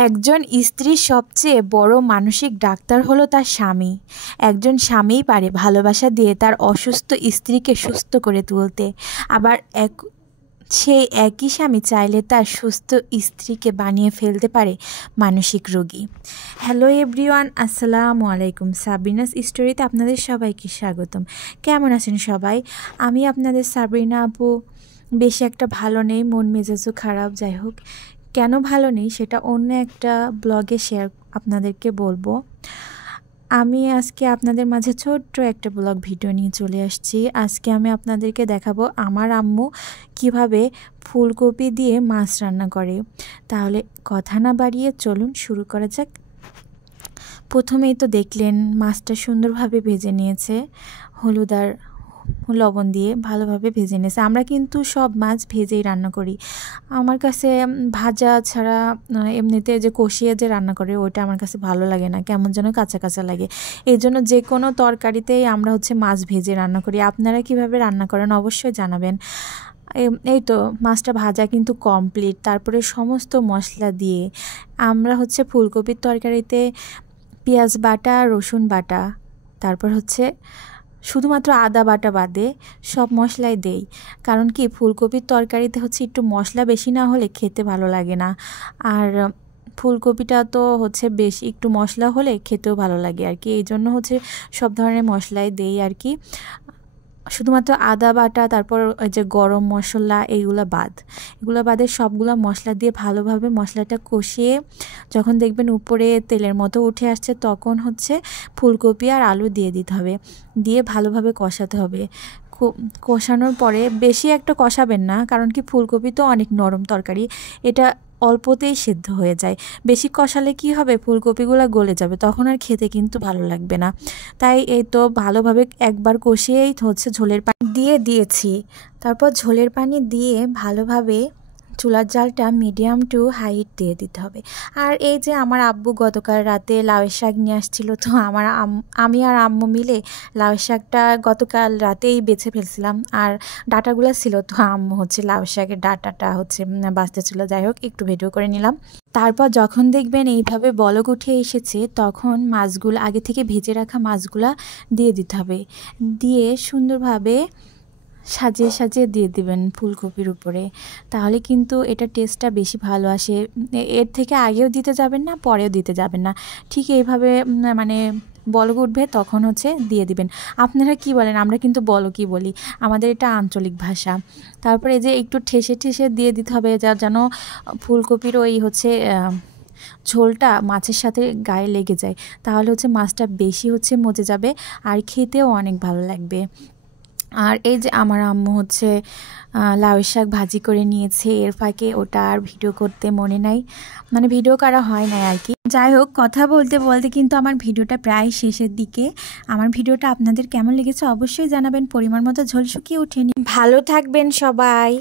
একজন স্ত্রীর সবচেয়ে বড় মানসিক ডাক্তার হলো তার স্বামী। একজন স্বামীই পারে ভালোবাসা দিয়ে তার অসুস্থ স্ত্রীকে সুস্থ করে তুলতে। আবার সেই একই স্বামী চাইলে তার সুস্থ স্ত্রীকে বানিয়ে ফেলতে পারে মানসিক রোগী। হ্যালো এভরিওয়ান, আসসালামু আলাইকুম। সাবরিনাস স্টোরিতে আপনাদের সবাইকে স্বাগতম। কেমন আছেন সবাই? আমি আপনাদের সাবরিনা আপু। বেশি একটা ভালো নেই, মন মেজাজও খারাপ। যাই হোক, কেন ভালো নেই সেটা অন্য একটা ব্লগে আপনাদেরকে বলবো। আমি আজকে আপনাদের মাঝে ছোট্ট একটা ব্লগ ভিডিও নিয়ে চলে আসছি। আজকে আমি আপনাদেরকে দেখাবো আমার আম্মু কিভাবে ফুলকপি দিয়ে মাছ রান্না করে। তাহলে কথা না বাড়িয়ে চলুন শুরু করা যাক। প্রথমেই তো দেখলেন মাছটা সুন্দরভাবে ভেজে নিয়েছে, হলুদ আর লবণ দিয়ে ভালোভাবে ভেজে নিয়েছে। আমরা কিন্তু সব মাছ ভেজেই রান্না করি। আমার কাছে ভাজা ছাড়া এমনিতে যে কষিয়ে যে রান্না করে ওইটা আমার কাছে ভালো লাগে না, কেমন যেন কাঁচা কাঁচা লাগে। এই জন্য যে কোনো তরকারিতেই আমরা মাছ ভেজে রান্না করি। আপনারা কিভাবে রান্না করেন অবশ্যই জানাবেন। এই তো মাছটা ভাজা কিন্তু কমপ্লিট। তারপরে সমস্ত মশলা দিয়ে আমরা ফুলকপির তরকারিতে পেঁয়াজ বাটা, রসুন বাটা, তারপর শুধুমাত্র আদা বাটা বাদে সব মশলাই দেই। কারণ কি, ফুলকপির তরকারিতে একটু মশলা বেশি না হলে খেতে ভালো লাগে না। আর ফুলকপিটা তো বেশি একটু মশলা হলে খেতেও ভালো লাগে আর কি। এই জন্য সব ধরনের মশলাই দেই আর কি। শুধুমাত্র আদা বাটা, তারপর ওই যে গরম মশলা, এগুলো বাদে সবগুলো মশলা দিয়ে ভালোভাবে মশলাটা কষিয়ে যখন দেখবেন উপরে তেলের মতো উঠে আসছে, তখন ফুলকপি আর আলু দিয়ে দিতে হবে। দিয়ে ভালোভাবে কষাতে হবে। কষানোর পরে বেশি একটা কষাবেন না, কারণ কি ফুলকপি তো অনেক নরম তরকারি, এটা অল্পতেই সিদ্ধ হয়ে যায়। বেশি কষালে কি হবে, ফুলকপিগুলো গলে যাবে, তখন আর খেতে কিন্তু ভালো লাগবে না। তাই এই তো ভালোভাবে একবার কষিয়েই ঝোলের পানি দিয়ে দিয়েছি। তারপর ঝোলের পানি দিয়ে ভালোভাবে চুলার জালটা মিডিয়াম টু হাইট দিয়ে দিতে হবে। আর এই যে আমার আব্বু গতকাল রাতে লাউয়ের শাক নিয়ে আসছিল, তো আমি আর আম্মু মিলে লাউয়ের শাকটা গতকাল রাতেই বেছে ফেলছিলাম। আর ডাটাগুলো ছিল, তো আম্মু লাউয়ের শাকের ডাটাটা বাছতেছিল। যাই হোক, একটু ভিডিও করে নিলাম। তারপর যখন দেখবেন এইভাবে বলক উঠে এসেছে, তখন মাছগুলো আগে থেকে ভেজে রাখা মাছগুলা দিয়ে দিতে হবে। দিয়ে সুন্দরভাবে সাজিয়ে সাজিয়ে দিয়ে দিবেন ফুলকপির উপরে। তাহলে কিন্তু এটা টেস্টটা বেশি ভালো আসে। এর থেকে আগেও দিতে যাবেন না, পরেও দিতে যাবেন না, ঠিক এইভাবে বলক উঠবে তখন দিয়ে দিবেন। আপনারা কি বলেন? আমরা কিন্তু বলকই বলি, আমাদের এটা আঞ্চলিক ভাষা। তারপরে এই যে একটু ঠেসে ঠেসে দিয়ে দিতে হবে, যেন ফুলকপির ওই ঝোলটা মাছের সাথে গায়ে লেগে যায়। তাহলে মাছটা বেশি মজে যাবে আর খেতেও অনেক ভালো লাগবে। আর এই যে আমার আম্মু লাউয়ের শাক ভাজি করে নিয়েছে। এর ফাঁকে ওটা আর ভিডিও করতে মনে নাই, ভিডিও করা হয় না আর কি। যাই হোক, কথা বলতে বলতে কিন্তু আমার ভিডিওটা প্রায় শেষের দিকে। আমার ভিডিওটা আপনাদের কেমন লেগেছে অবশ্যই জানাবেন। পরিমাণ মতো ঝোল শুকিয়ে ওঠেনি। ভালো থাকবেন সবাই।